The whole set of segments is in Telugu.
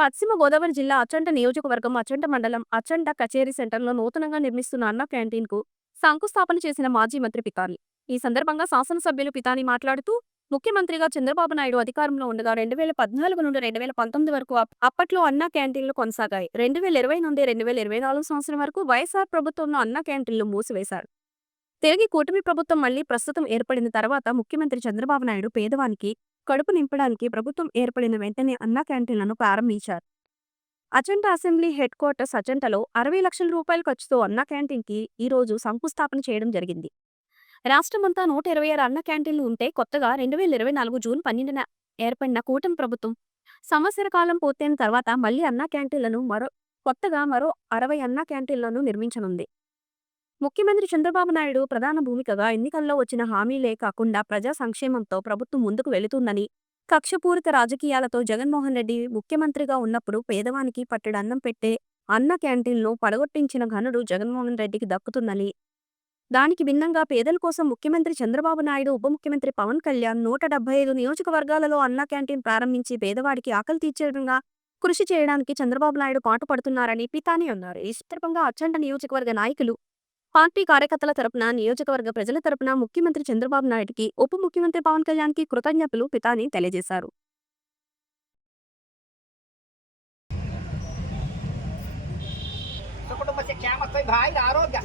పశ్చిమ గోదావరి జిల్లా అచంట నియోజకవర్గం అచంట మండలం అచంట కచేరీ సెంటర్లో నూతనంగా నిర్మిస్తున్న అన్న క్యాంటీన్కు శంకుస్థాపన చేసిన మాజీ మంత్రి పితాని. ఈ సందర్భంగా శాసనసభ్యులు పితాని మాట్లాడుతూ ముఖ్యమంత్రిగా చంద్రబాబు నాయుడు అధికారంలో ఉండగా రెండు వేల పద్నాలుగు నుండి రెండు వేల పంతొమ్మిది వరకు అప్పట్లో అన్న క్యాంటీన్లు కొనసాగాయి. రెండు వేల ఇరవై నుండి రెండు వేల ఇరవై నాలుగు సంవత్సరం వరకు వైఎస్ఆర్ ప్రభుత్వంలో అన్న క్యాంటీన్లు మూసివేశారు. తిరిగి కూటమి ప్రభుత్వం మళ్ళీ ప్రస్తుతం ఏర్పడిన తర్వాత ముఖ్యమంత్రి చంద్రబాబు నాయుడు పేదవానికి కడుపు నింపడానికి ప్రభుత్వం ఏర్పడిన వెంటనే అన్న క్యాంటీన్లను ప్రారంభించారు. అచంట అసెంబ్లీ హెడ్ క్వార్టర్స్ అచంటలో అరవై లక్షల రూపాయల ఖర్చుతో అన్న క్యాంటీన్కి ఈ రోజు శంకుస్థాపన చేయడం జరిగింది. రాష్ట్రమంతా నూట ఇరవై ఆరు అన్న క్యాంటీన్లు ఉంటే కొత్తగా రెండు వేల ఇరవై నాలుగు జూన్ పన్నెండున ఏర్పడిన కూటమి ప్రభుత్వం సంవత్సర కాలం పూర్తయిన తర్వాత మళ్ళీ అన్న క్యాంటీన్లను మరో కొత్తగా మరో అరవై అన్న క్యాంటీన్లను నిర్మించనుంది. ముఖ్యమంత్రి చంద్రబాబు నాయుడు ప్రధాన భూమికగా ఎన్నికల్లో వచ్చిన హామీలే కాకుండా ప్రజా సంక్షేమంతో ప్రభుత్వం ముందుకు వెళుతుందని కక్షపూరిత రాజకీయాలతో జగన్మోహన్ రెడ్డి ముఖ్యమంత్రిగా ఉన్నప్పుడు పేదవానికి పట్టెడన్నం పెట్టే అన్న క్యాంటీన్లో పడగొట్టించిన ఘనుడు జగన్మోహన్ రెడ్డికి దక్కుతుందని. దానికి భిన్నంగా పేదల కోసం ముఖ్యమంత్రి చంద్రబాబు నాయుడు ఉప ముఖ్యమంత్రి పవన్ కళ్యాణ్ నూట డెబ్బై ఐదు నియోజకవర్గాలలో అన్న క్యాంటీన్ ప్రారంభించి పేదవాడికి ఆకలి తీర్చే కృషి చేయడానికి చంద్రబాబు నాయుడు పాటుపడుతున్నారని పితాని అన్నారు. ఈ సందర్భంగా అచ్చంట నియోజకవర్గ నాయకులు పార్టీ కార్యకర్తల తరపున నియోజకవర్గ ప్రజల తరపున ముఖ్యమంత్రి చంద్రబాబు నాయుడుకి ఉప ముఖ్యమంత్రి పవన్ కళ్యాణ్కి కృతజ్ఞతలు పితాని తెలియజేశారు. ఆరోగ్య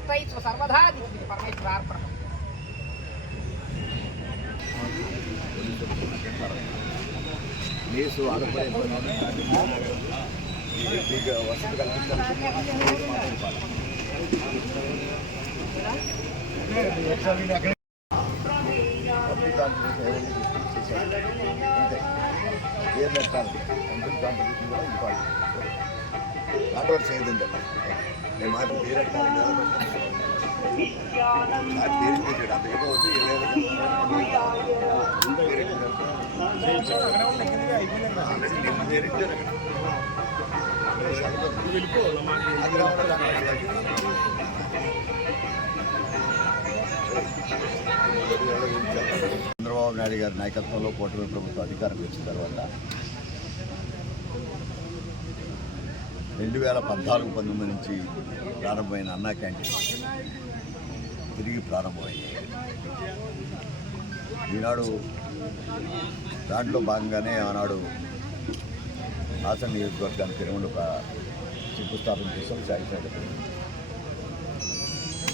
కాంట్రవర్సీ ఏదని చెప్పండి నేను మాట పేరు నాకు పేరు పెట్టాడు అంత ఎక్కువ వచ్చి చంద్రబాబు నాయుడు గారి నాయకత్వంలో కూటమి ప్రభుత్వం అధికారం వచ్చిన తర్వాత రెండు వేల పద్నాలుగు పంతొమ్మిది నుంచి ప్రారంభమైన అన్నా క్యాంటీన్ తిరిగి ప్రారంభమయ్యాయి ఈనాడు దాంట్లో భాగంగానే ఆనాడు హాసన్ నియోజకవర్గానికి రెండు ఒక శంకుస్థాపన చేసాం శాఖ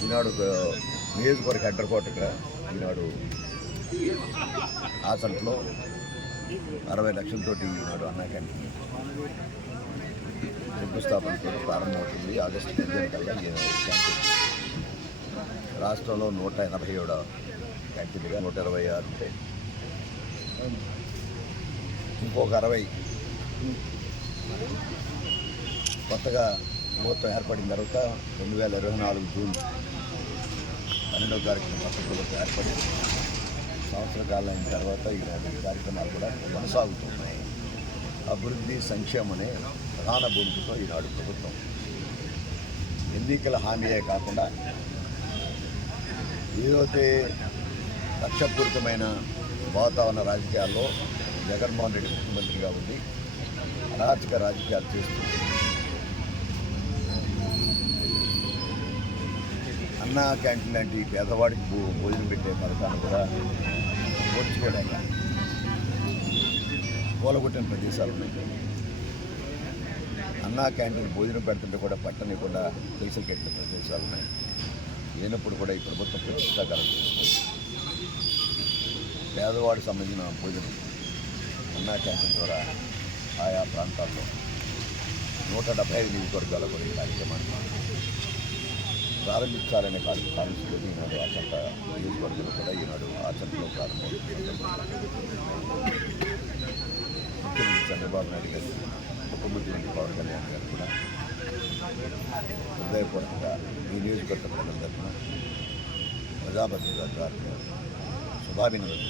ఈనాడు నియోజకవర్గ హెడ్ క్వార్టర్ ఈనాడు హాసన్లో అరవై లక్షలతోటి ఈనాడు అన్నా క్యాంటీన్ కూడా ప్రారంభమవుతుంది. ఆగస్టు పద్దెనిమిది కల్లా క్యాంటీన్ రాష్ట్రంలో నూట ఎనభై ఏడు క్యాంటీన్గా నూట ఇరవై ఆరు ఉంటాయి. ఇంకొక అరవై కొత్తగా ప్రభుత్వం ఏర్పడిన తర్వాత రెండు వేల ఇరవై నాలుగు జూన్ పన్నెండవ తారీఖున కొత్త ప్రభుత్వం ఏర్పడింది. సంవత్సర కాలం అయిన తర్వాత ఈ కార్యక్రమాలు కూడా కొనసాగుతున్నాయి. అభివృద్ధి సంక్షేమం అనే ప్రధాన భూమికతో ఈనాడు ప్రభుత్వం. ఎన్నికల హామీయే కాకుండా ఏదైతే లక్ష్యపూరితమైన వాతావరణ రాజకీయాల్లో జగన్మోహన్ రెడ్డి ముఖ్యమంత్రిగా ఉండి అరాచక రాజకీయాలు చేస్తూ అన్న క్యాంటీన్ లాంటి పేదవాడికి భో- భోజనం పెట్టే పథకాన్ని కూడా ఓర్చుకోలేక కూలగొట్టిన ప్రదేశాలు ఉన్నాయి. అన్నా క్యాంటీన్ భోజనం పెడుతుంటే కూడా పట్టనివ్వకుండా కేసులు కట్టిన ప్రదేశాలు ఉన్నాయి. లేనప్పుడు కూడా ఈ ప్రభుత్వం ప్రతిష్టాకారం చేస్తుంది. పేదవాడికి సంబంధించిన భోజనం అన్నా క్యాంటీన్ ద్వారా ఆయా ప్రాంతాల్లో నూట డెబ్బై ఐదు నియోజకవర్గాల కూడా ఈ కార్యక్రమాన్ని ప్రారంభించాలనే కాన్స్టిట్యూషన్ ఈనాడు ఆచంట నియోజకవర్గంలో కూడా ఈనాడు ఆచంటలో ప్రారంభమవుతుంది. ముఖ్యమంత్రి చంద్రబాబు నాయుడు గారు ఉప ముఖ్యమంత్రి పవన్ కళ్యాణ్ గారు కూడా హృదయపూర్వకంగా ఈ నియోజకవర్గ ప్రజల తరఫున ప్రజాపతి గారి శుభాభినందనలు